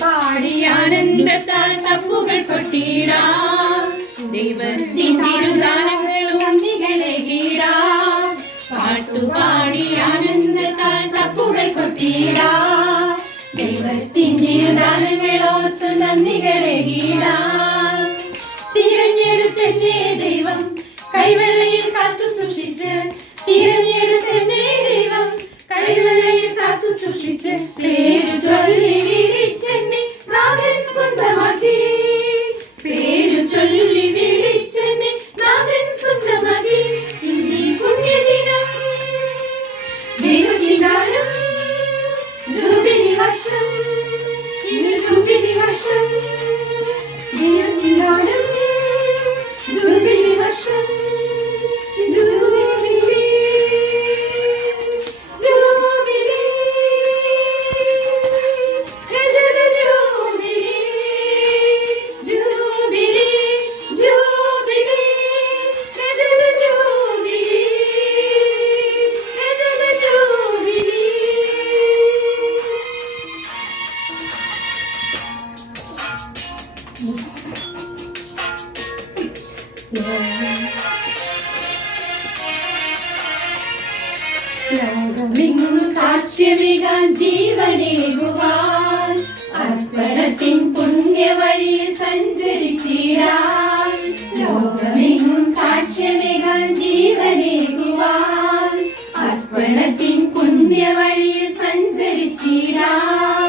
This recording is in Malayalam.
പാടിയാനന്ദത്താൽ തപ്പുകൾ കൊട്ടിടാം, ദൈവത്തിൻ തിരുദാനങ്ങളും നികളേകിടാം. പാട്ടുപാടിയാനന്ദത്താൽ തപ്പുകൾ കൊട്ടിടാം, ദൈവത്തിൻ തിരുദാനങ്ങളോർത്ത് നന്ദികളേകിടാം. തിരഞ്ഞെടുത്തന്നെ ദൈവം കൈവെള്ളയിൽ കാത്തു സൂക്ഷിച്ച്, തിരഞ്ഞെടുത്തന്നെ ദൈവം കൈവെള്ളയിൽ കാത്തു സൂക്ഷിച്ച്, പേര് ചൊല്ലി വിളിച്ചെന്നെ നാഥൻ സ്വന്തമാക്കി, പേര് ചൊല്ലി വിളിച്ചെന്നെ നാഥൻ സ്വന്തമാക്കി. ഇന്നീ പുണ്യദിനം ദൈവദിനാരം ജൂബിലി വർഷം, ഇന്ന് ജൂബിലി വർഷം, ദൈവദിനാരം ജൂബിലി വർഷം. ലോകമെങ്ങും സാക്ഷ്യമേകാൻ ജീവനേകുവാൻ അർപ്പണത്തിൻ പുണ്യവഴിയിൽ സഞ്ചരിച്ചിടാൻ. ലോകമെങ്ങും സാക്ഷ്യമേകാൻ ജീവനേകുവാൻ അർപ്പണത്തിൻ പുണ്യവഴിയിൽ സഞ്ചരിച്ചിടാൻ.